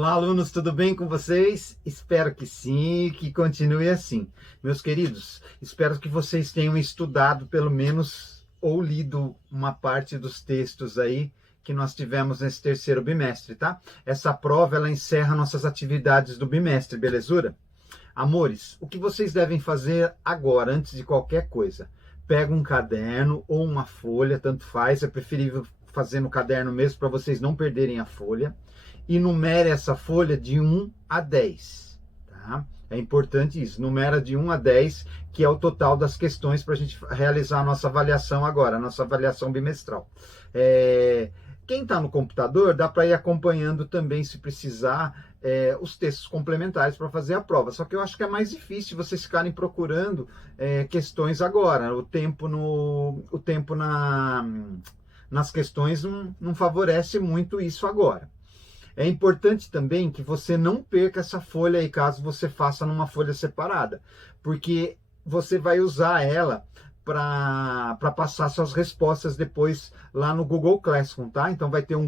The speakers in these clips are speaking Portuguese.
Olá, alunos, tudo bem com vocês? Espero que sim, que continue assim. Meus queridos, espero que vocês tenham estudado pelo menos ou lido uma parte dos textos aí que nós tivemos nesse terceiro bimestre, tá? Essa prova, ela encerra nossas atividades do bimestre, belezura? Amores, o que vocês devem fazer agora, antes de qualquer coisa? Pega um caderno ou uma folha, tanto faz, é preferível fazer no caderno mesmo para vocês não perderem a folha. E numere essa folha de 1 a 10. Tá? É importante isso, numera de 1 a 10, que é o total das questões para a gente realizar a nossa avaliação agora, a nossa avaliação bimestral. Quem está no computador, dá para ir acompanhando também, se precisar, os textos complementares para fazer a prova. Só que eu acho que é mais difícil vocês ficarem procurando questões agora. Nas questões não favorece muito isso agora. É importante também que você não perca essa folha aí, caso você faça numa folha separada, porque você vai usar ela para passar suas respostas depois lá no Google Classroom, tá? Então vai ter um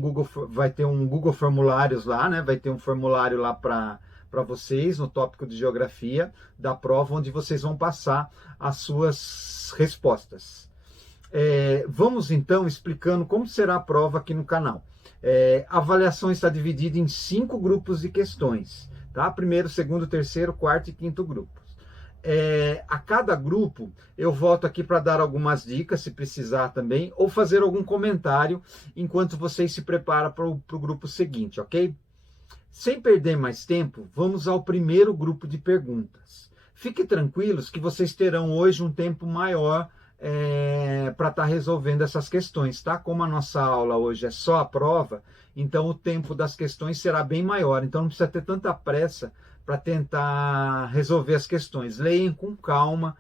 Google Formulários lá, né? Vai ter um formulário lá para vocês no tópico de geografia da prova, onde vocês vão passar as suas respostas. Vamos então explicando como será a prova aqui no canal. A avaliação está dividida em 5 grupos de questões, tá? Primeiro, segundo, terceiro, quarto e quinto grupos. A cada grupo eu volto aqui para dar algumas dicas, se precisar também, ou fazer algum comentário enquanto vocês se preparam para o grupo seguinte, ok? Sem perder mais tempo, vamos ao primeiro grupo de perguntas. Fiquem tranquilos que vocês terão hoje um tempo maior para estar resolvendo essas questões, tá? Como a nossa aula hoje é só a prova, então o tempo das questões será bem maior. Então não precisa ter tanta pressa para tentar resolver as questões. Leiam com calma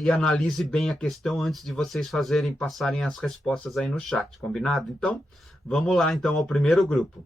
e analise bem a questão antes de vocês passarem as respostas aí no chat, combinado? Então, vamos lá então ao primeiro grupo.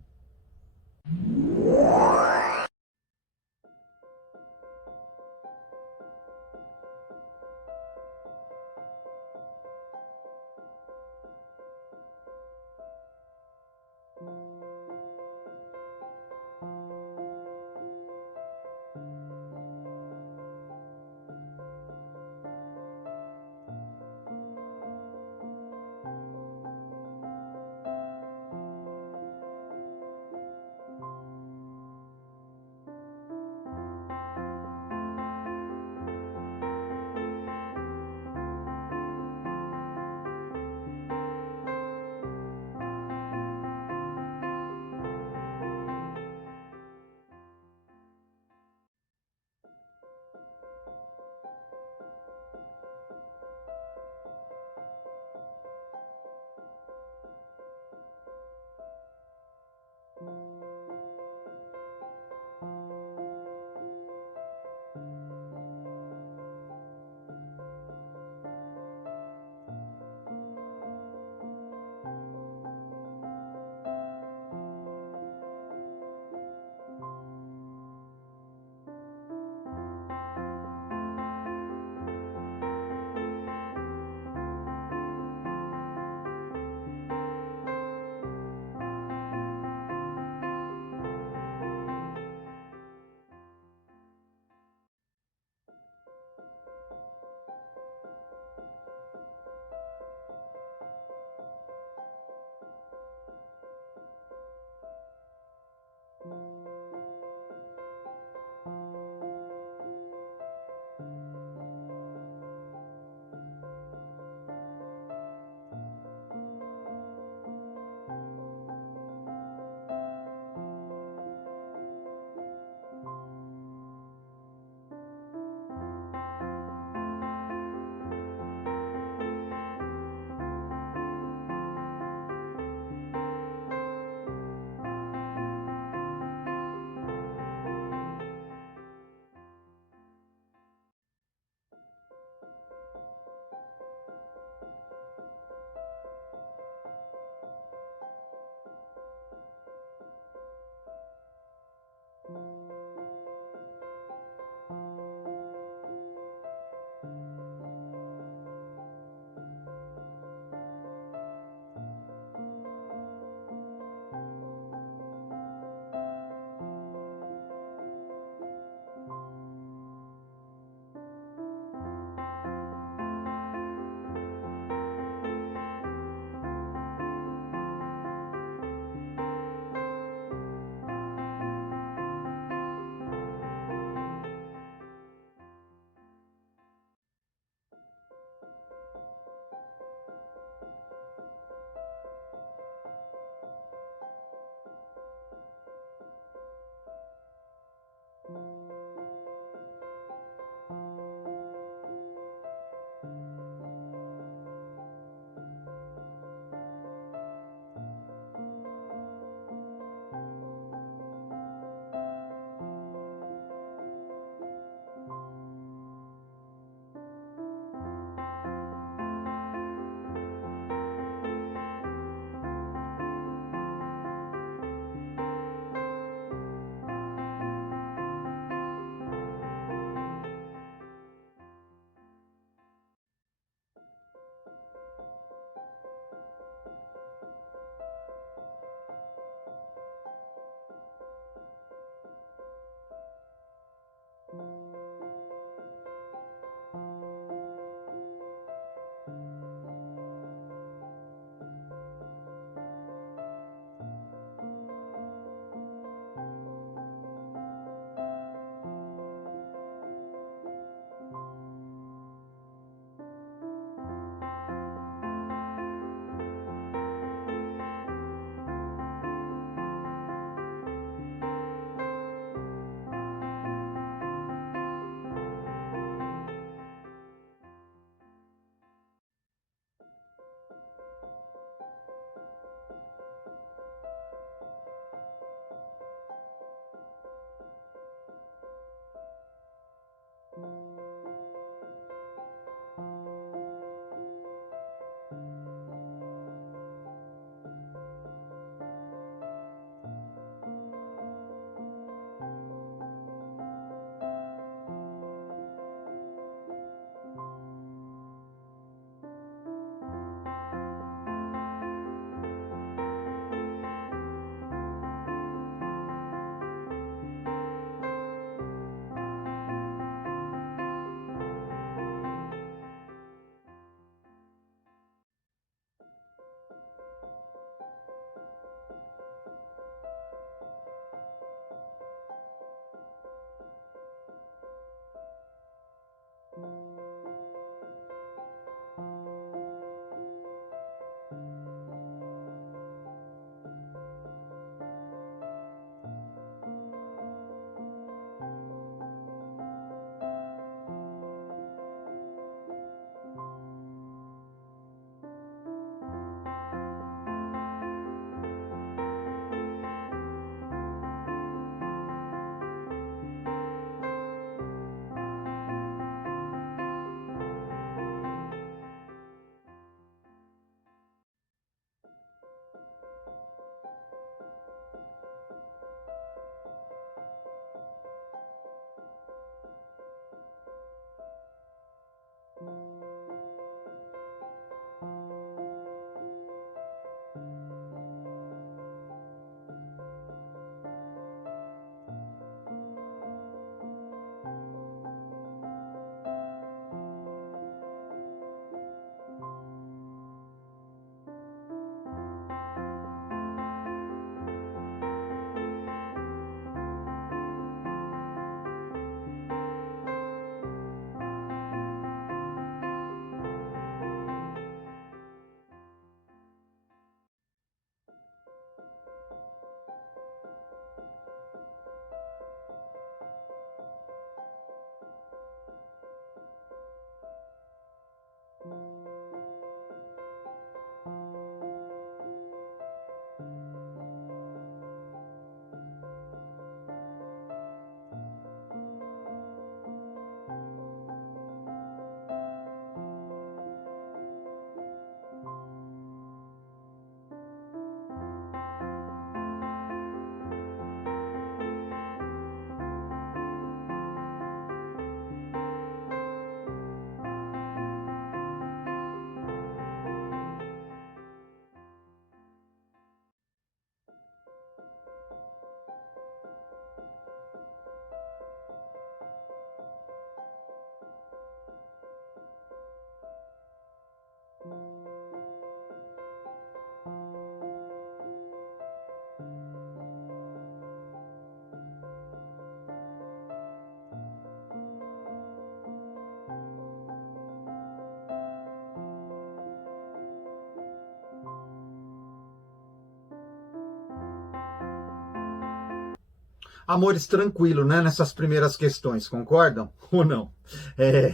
Amores, tranquilo, né? Nessas primeiras questões, concordam ou não?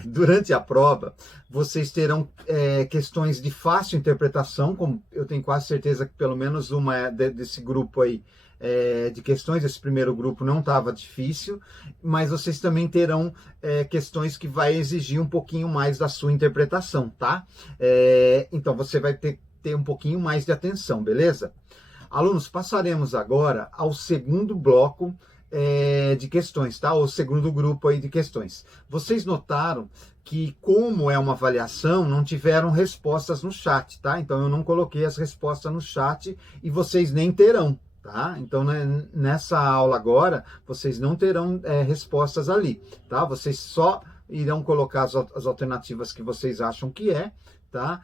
Durante a prova, vocês terão questões de fácil interpretação, como eu tenho quase certeza que pelo menos uma desse grupo aí de questões, esse primeiro grupo não estava difícil, mas vocês também terão questões que vai exigir um pouquinho mais da sua interpretação, tá? Então você vai ter um pouquinho mais de atenção, beleza? Alunos, passaremos agora ao segundo bloco de questões, tá? O segundo grupo aí de questões. Vocês notaram que, como é uma avaliação, não tiveram respostas no chat, tá? Então eu não coloquei as respostas no chat e vocês nem terão, tá? Então, né, nessa aula agora, vocês não terão respostas ali, tá? Vocês só irão colocar as alternativas que vocês acham que tá?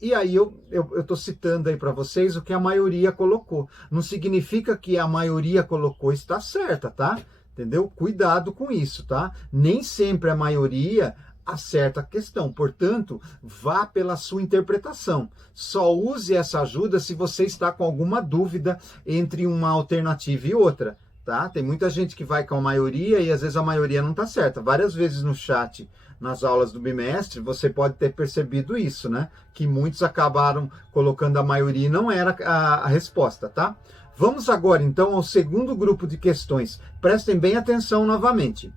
E aí eu estou citando aí para vocês o que a maioria colocou. Não significa que a maioria colocou está certa, tá? Entendeu? Cuidado com isso, tá? Nem sempre a maioria acerta a questão. Portanto, vá pela sua interpretação. Só use essa ajuda se você está com alguma dúvida entre uma alternativa e outra, tá? Tem muita gente que vai com a maioria e às vezes a maioria não está certa. Várias vezes no chat, nas aulas do bimestre, você pode ter percebido isso, né? Que muitos acabaram colocando a maioria e não era a resposta, tá? Vamos agora, então, ao segundo grupo de questões. Prestem bem atenção novamente.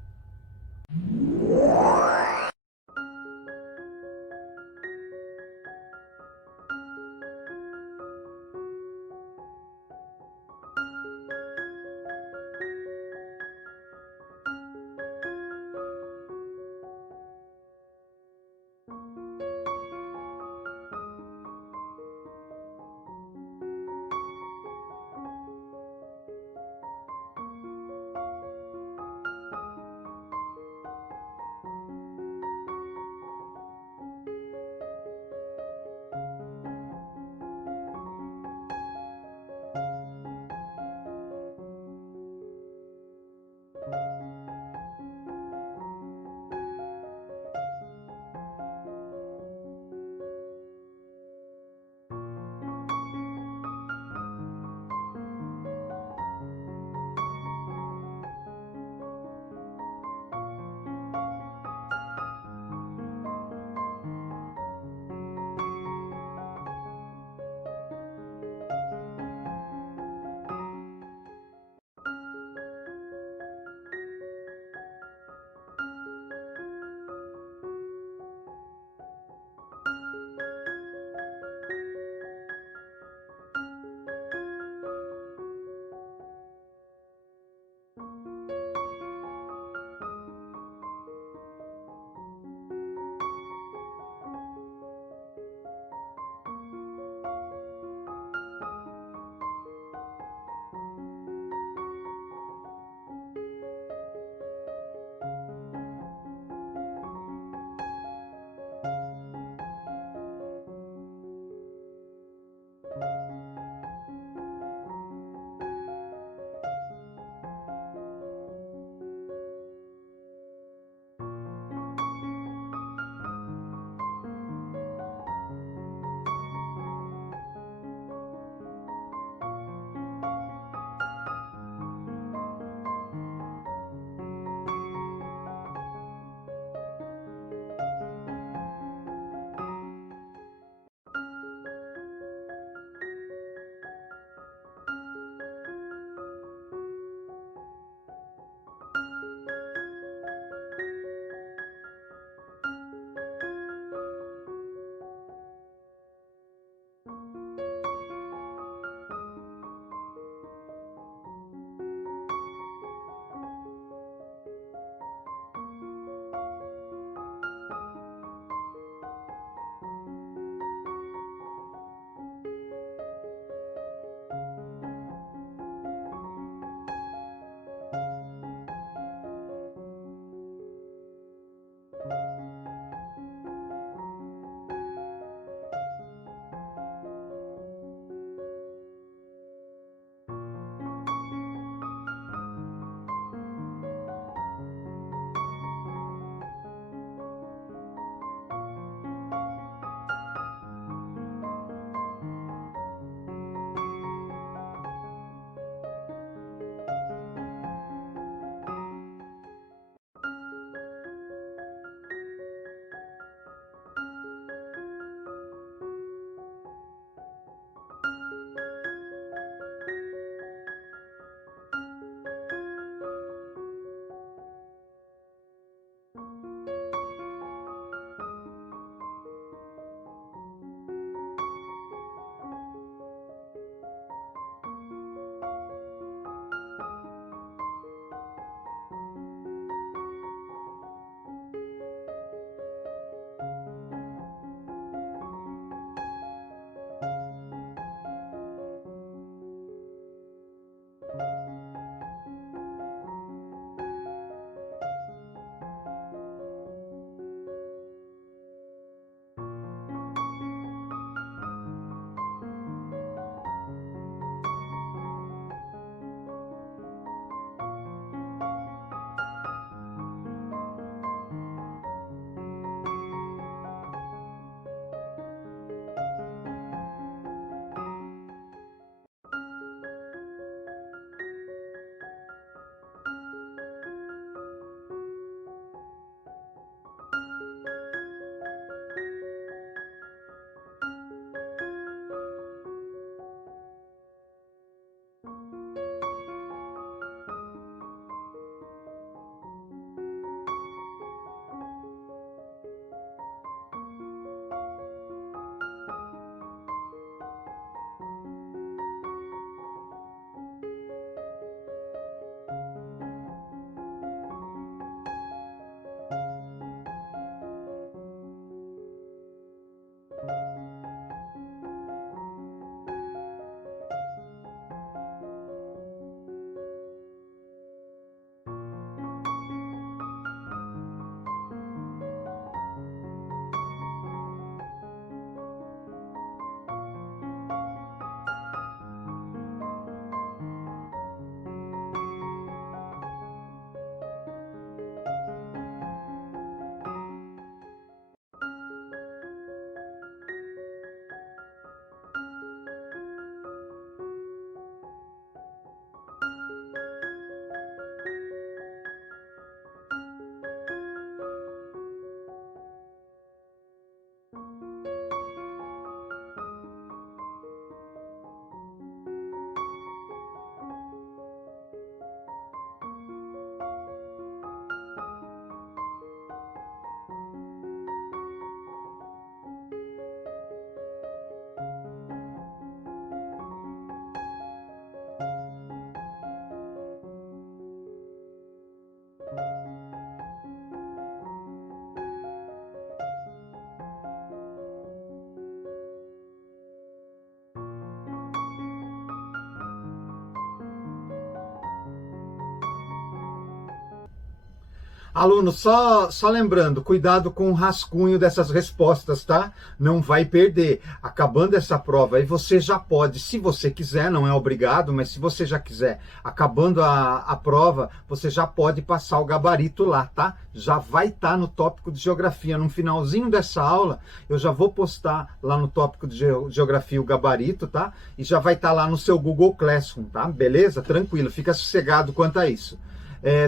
Aluno, só lembrando, cuidado com o rascunho dessas respostas, tá? Não vai perder. Acabando essa prova aí, você já pode, se você quiser, não é obrigado, mas se você já quiser, acabando a prova, você já pode passar o gabarito lá, tá? Já vai estar no tópico de geografia. No finalzinho dessa aula, eu já vou postar lá no tópico de geografia o gabarito, tá? E já vai estar lá no seu Google Classroom, tá? Beleza? Tranquilo, fica sossegado quanto a isso.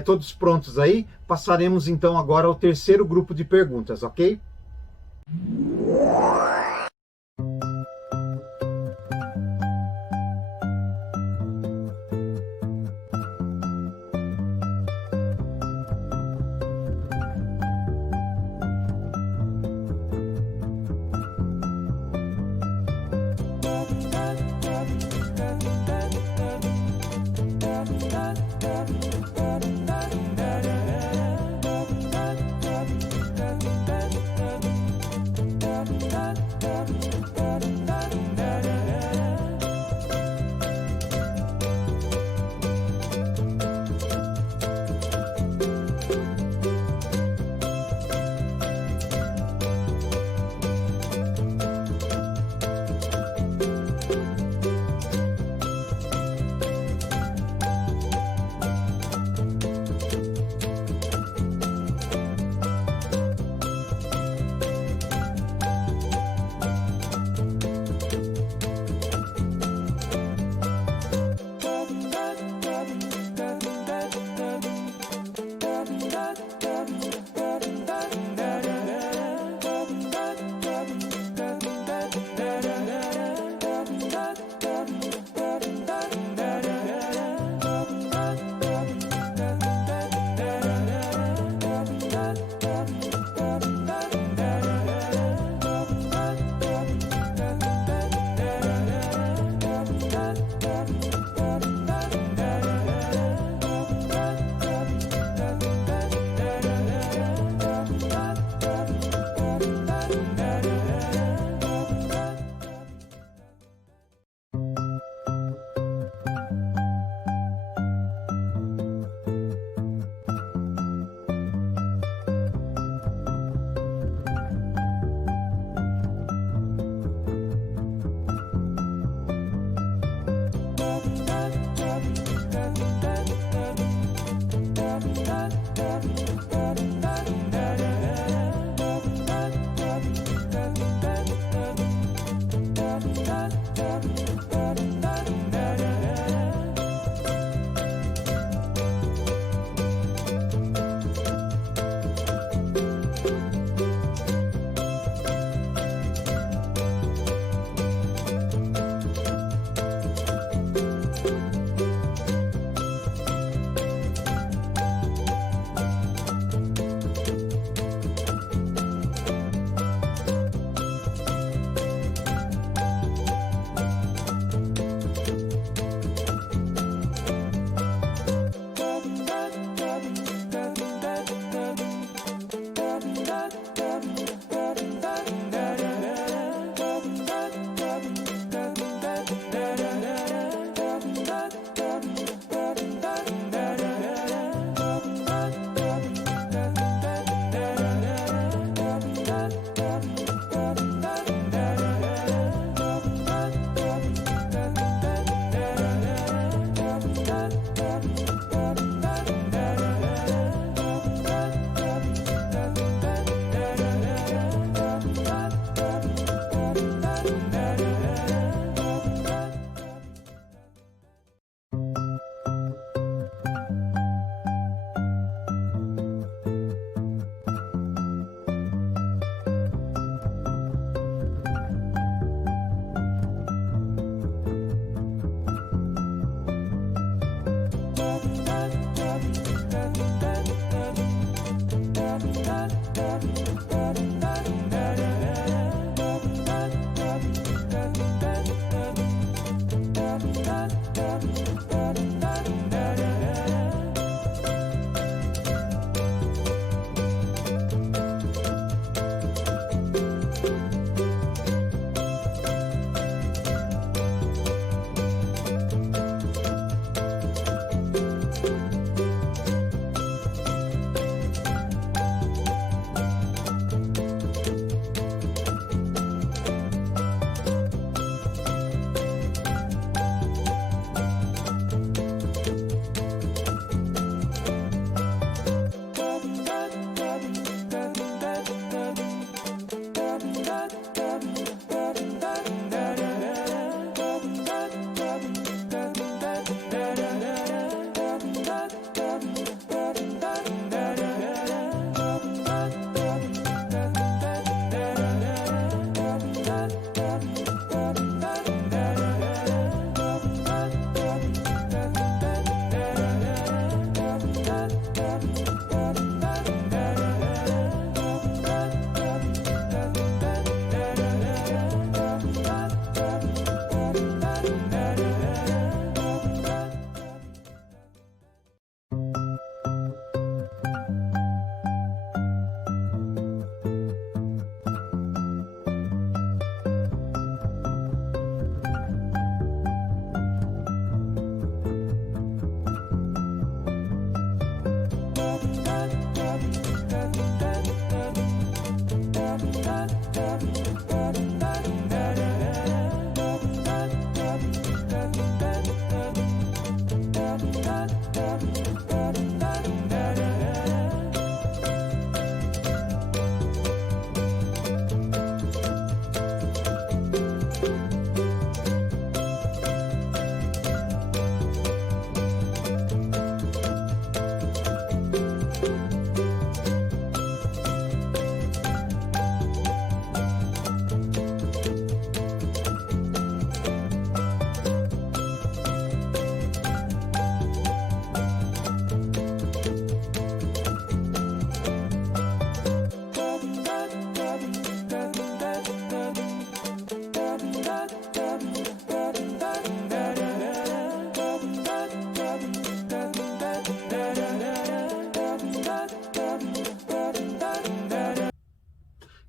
Todos prontos aí? Passaremos então agora ao terceiro grupo de perguntas, ok?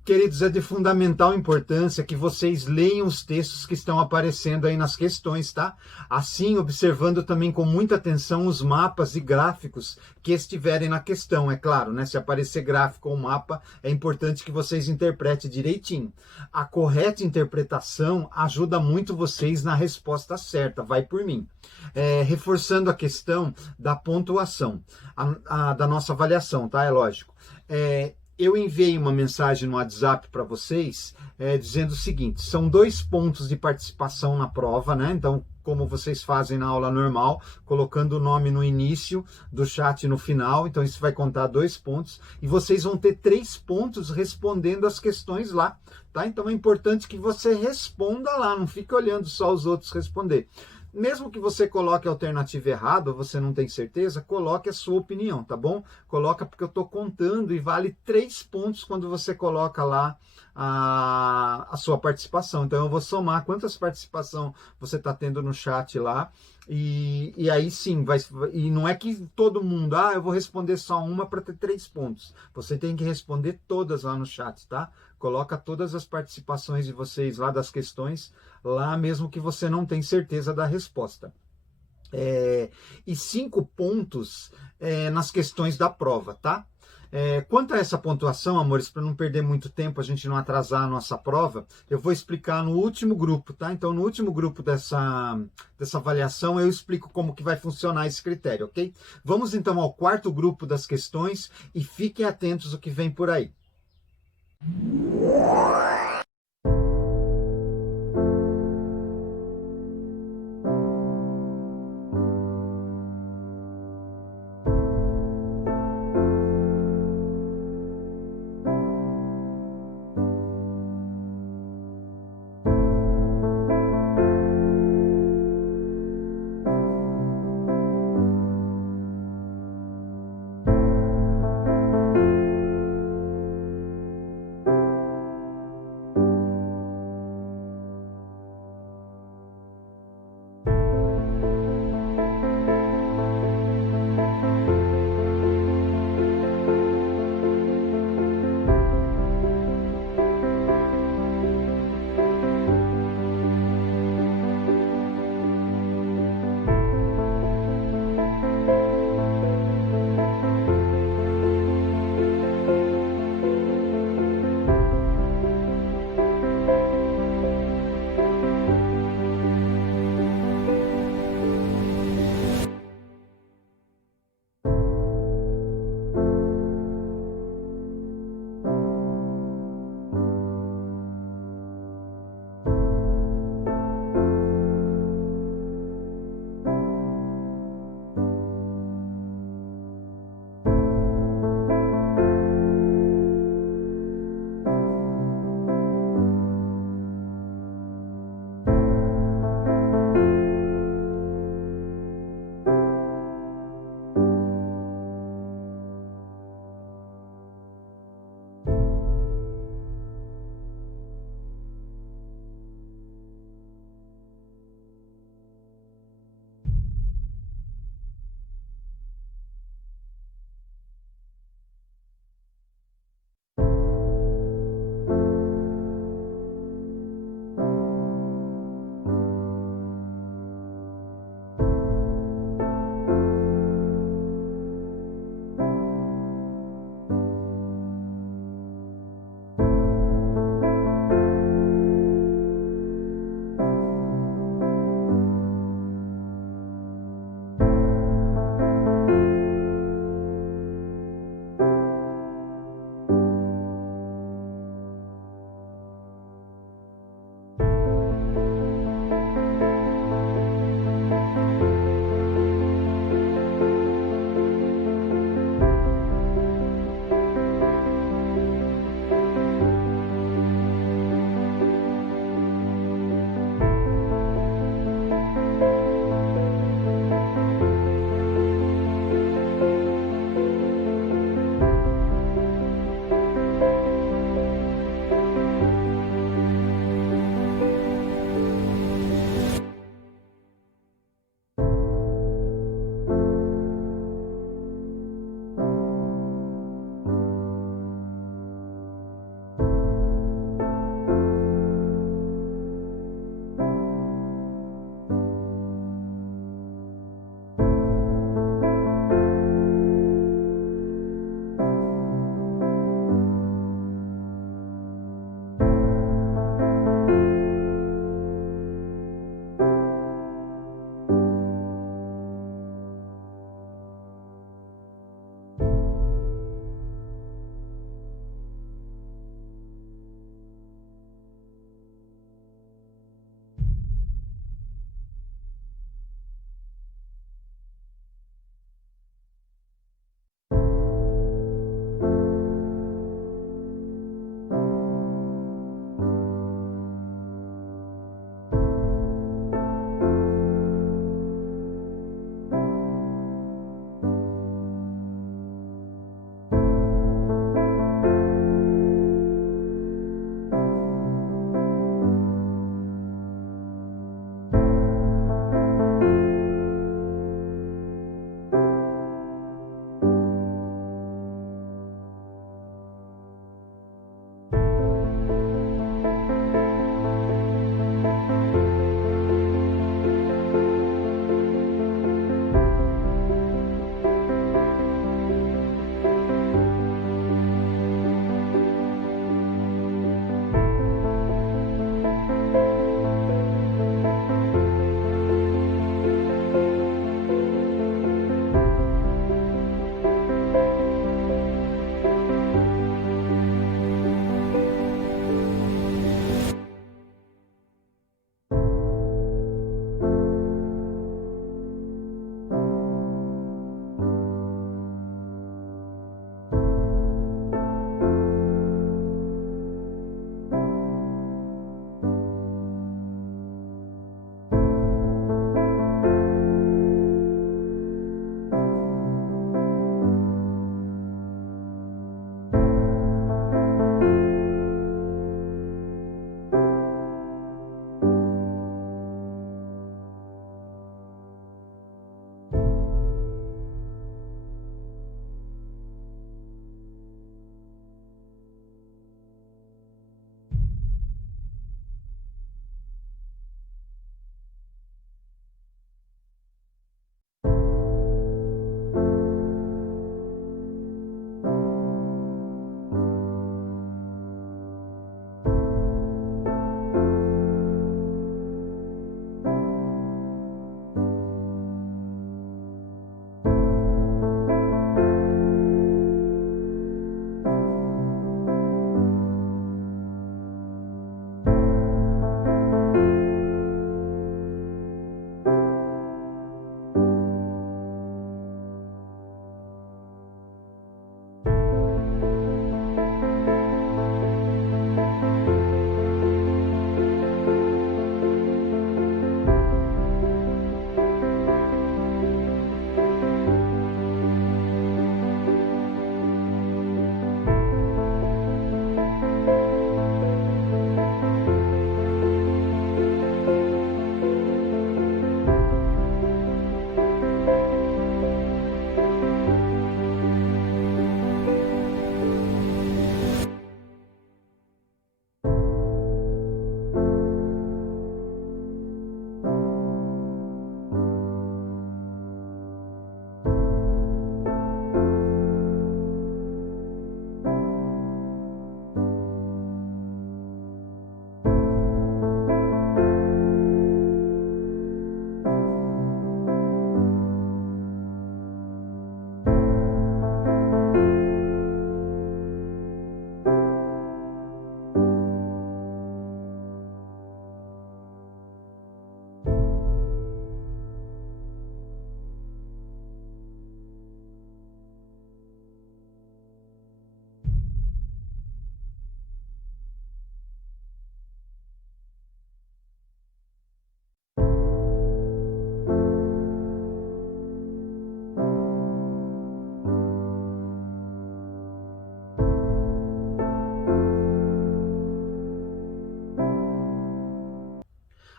Queridos, é de fundamental importância que vocês leiam os textos que estão aparecendo aí nas questões, tá? Assim, observando também com muita atenção os mapas e gráficos que estiverem na questão, é claro, né? Se aparecer gráfico ou mapa, é importante que vocês interpretem direitinho. A correta interpretação ajuda muito vocês na resposta certa, vai por mim. Reforçando a questão da pontuação, da nossa avaliação, tá? É lógico. Eu enviei uma mensagem no WhatsApp para vocês dizendo o seguinte: são 2 pontos de participação na prova, né? Então, como vocês fazem na aula normal, colocando o nome no início do chat e no final, então isso vai contar 2 pontos, e vocês vão ter 3 pontos respondendo as questões lá, tá? Então é importante que você responda lá, não fique olhando só os outros responder. Mesmo que você coloque a alternativa errada, ou você não tem certeza, coloque a sua opinião, tá bom? Coloca, porque eu estou contando e vale 3 pontos quando você coloca lá a sua participação. Então eu vou somar quantas participação você está tendo no chat lá, e aí sim, e não é que todo mundo, eu vou responder só uma para ter 3 pontos. Você tem que responder todas lá no chat, tá? Coloca todas as participações de vocês lá das questões, lá mesmo que você não tenha certeza da resposta. E 5 pontos nas questões da prova, tá? Quanto a essa pontuação, amores, para não perder muito tempo, a gente não atrasar a nossa prova, eu vou explicar no último grupo, tá? Então, no último grupo dessa avaliação, eu explico como que vai funcionar esse critério, ok? Vamos então ao 4º grupo das questões e fiquem atentos ao que vem por aí.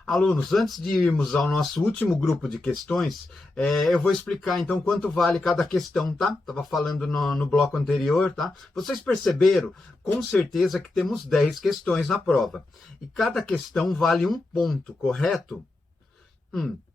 Alunos, antes de irmos ao nosso último grupo de questões, eu vou explicar então quanto vale cada questão, tá? Estava falando no bloco anterior, tá? Vocês perceberam, com certeza, que temos 10 questões na prova. E cada questão vale 1 ponto, correto?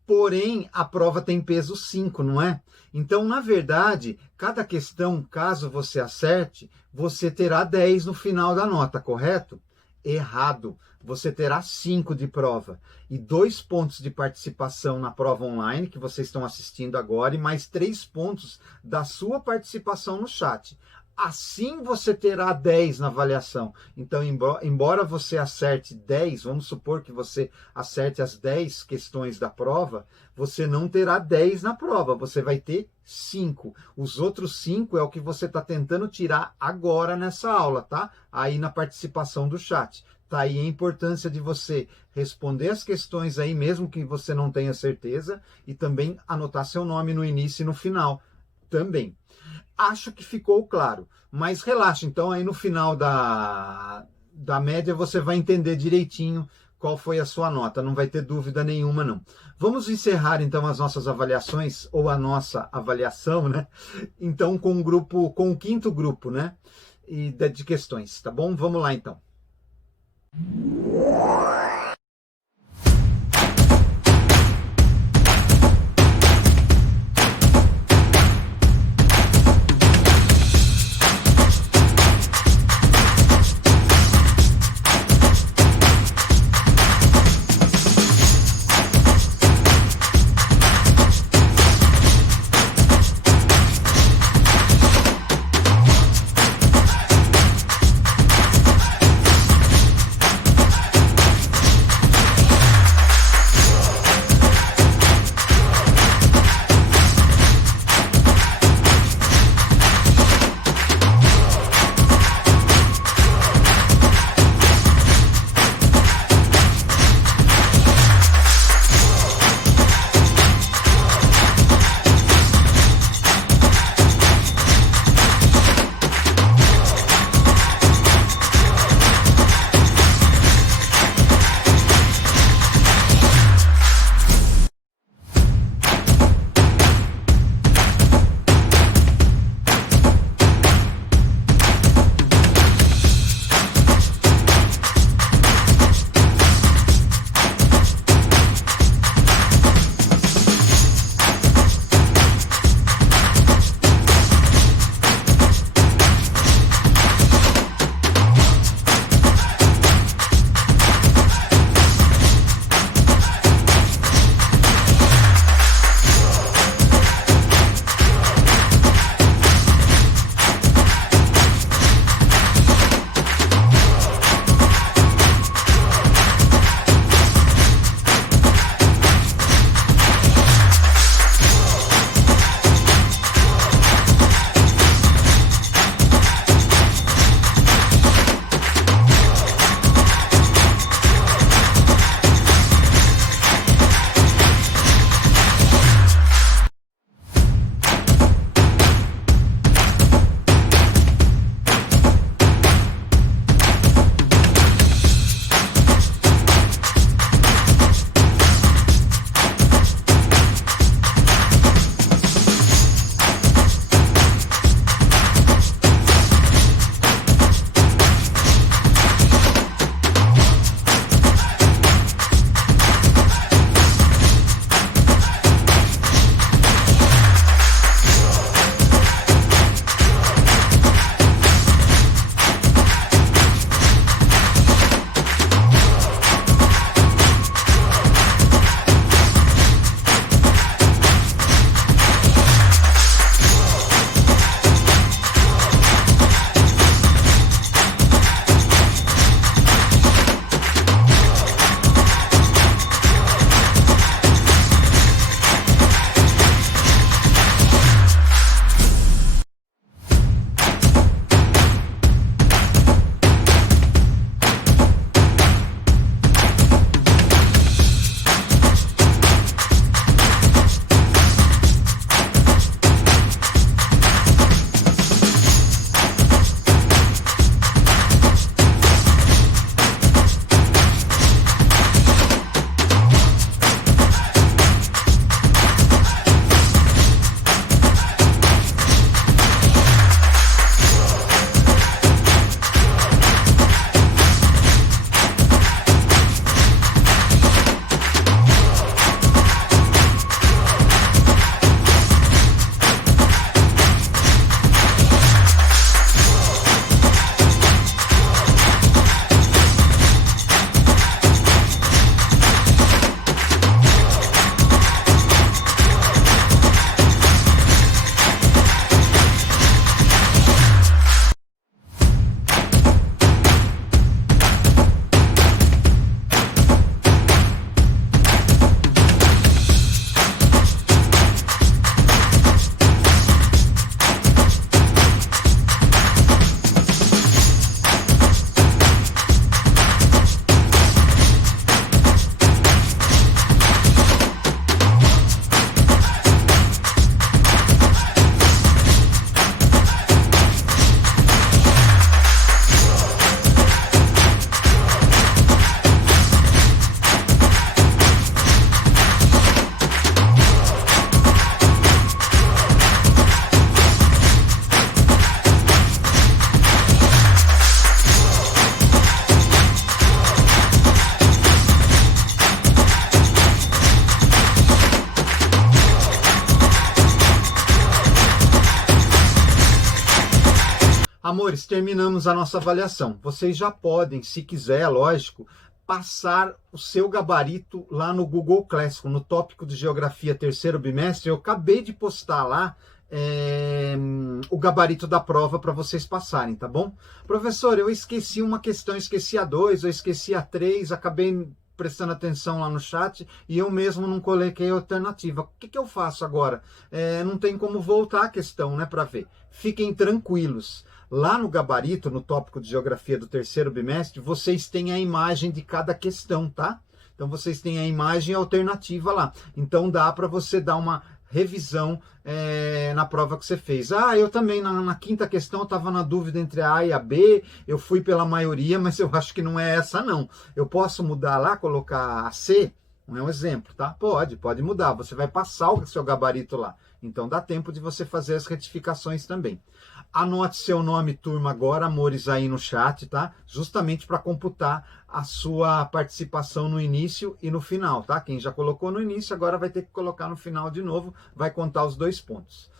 Porém, a prova tem peso 5, não é? Então, na verdade, cada questão, caso você acerte, você terá 10 no final da nota, correto? Errado. Você terá 5 de prova e 2 pontos de participação na prova online, que vocês estão assistindo agora, e mais 3 pontos da sua participação no chat. Assim você terá 10 na avaliação. Então, embora você acerte 10, vamos supor que você acerte as 10 questões da prova, você não terá 10 na prova, você vai ter 5. Os outros 5 é o que você está tentando tirar agora nessa aula, tá? Aí na participação do chat. Tá aí a importância de você responder as questões aí, mesmo que você não tenha certeza, e também anotar seu nome no início e no final também. Acho que ficou claro, mas relaxa, então aí no final da média você vai entender direitinho qual foi a sua nota, não vai ter dúvida nenhuma não. Vamos encerrar então as nossas avaliações, ou a nossa avaliação, né? Então com o quinto grupo, né? E de questões, tá bom? Vamos lá então. Amores, terminamos a nossa avaliação. Vocês já podem, se quiser, lógico, passar o seu gabarito lá no Google Classic, no tópico de Geografia terceiro bimestre. Eu acabei de postar lá o gabarito da prova para vocês passarem, tá bom? Professor, eu esqueci uma questão, esqueci a 2, eu esqueci a 3, acabei prestando atenção lá no chat e eu mesmo não coloquei a alternativa. O que eu faço agora? Não tem como voltar a questão, né, para ver. Fiquem tranquilos. Lá no gabarito, no tópico de Geografia do terceiro bimestre, vocês têm a imagem de cada questão, tá? Então vocês têm a imagem alternativa lá. Então dá para você dar uma revisão na prova que você fez. Eu também, na quinta questão, eu estava na dúvida entre a A e a B, eu fui pela maioria, mas eu acho que não é essa não. Eu posso mudar lá, colocar a C? Não é um exemplo, tá? Pode mudar, você vai passar o seu gabarito lá. Então dá tempo de você fazer as retificações também. Anote seu nome e turma agora, amores, aí no chat, tá? Justamente para computar a sua participação no início e no final, tá? Quem já colocou no início, agora vai ter que colocar no final de novo, vai contar os 2 pontos.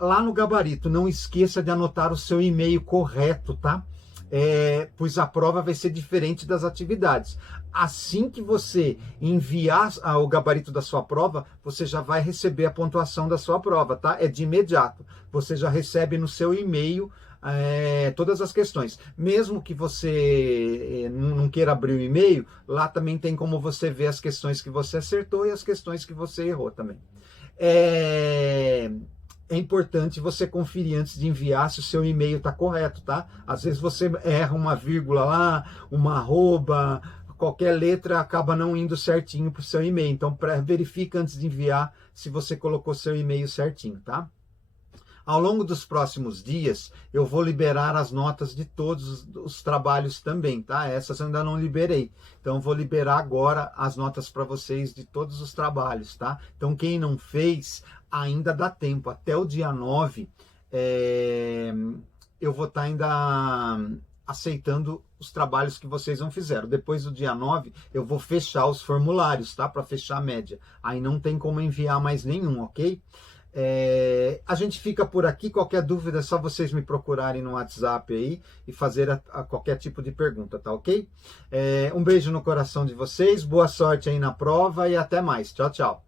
Lá no gabarito, não esqueça de anotar o seu e-mail correto, tá? Pois a prova vai ser diferente das atividades. Assim que você enviar o gabarito da sua prova, você já vai receber a pontuação da sua prova, tá? É de imediato. Você já recebe no seu e-mail todas as questões. Mesmo que você não queira abrir o e-mail, lá também tem como você ver as questões que você acertou e as questões que você errou também. É importante você conferir antes de enviar se o seu e-mail está correto, tá? Às vezes você erra uma vírgula lá, uma arroba, qualquer letra acaba não indo certinho para o seu e-mail. Então, verifica antes de enviar se você colocou seu e-mail certinho, tá? Ao longo dos próximos dias, eu vou liberar as notas de todos os trabalhos também, tá? Essas eu ainda não liberei. Então, eu vou liberar agora as notas para vocês de todos os trabalhos, tá? Então, quem não fez, ainda dá tempo. Até o dia 9, eu vou estar ainda aceitando os trabalhos que vocês não fizeram. Depois do dia 9, eu vou fechar os formulários, tá? Para fechar a média. Aí não tem como enviar mais nenhum, ok? A gente fica por aqui. Qualquer dúvida é só vocês me procurarem no WhatsApp aí e fazer qualquer tipo de pergunta, tá ok? Um beijo no coração de vocês, boa sorte aí na prova e até mais. Tchau, tchau.